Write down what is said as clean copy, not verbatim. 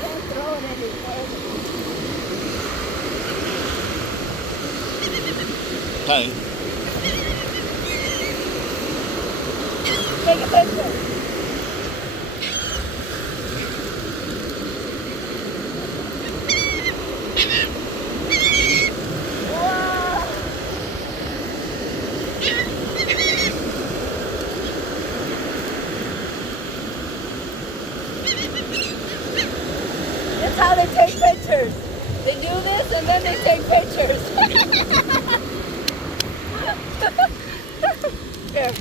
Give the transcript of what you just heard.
can't throw it any further. Hey. Take a picture. Whoa. That's how they take pictures. They do this and then they take pictures. Here.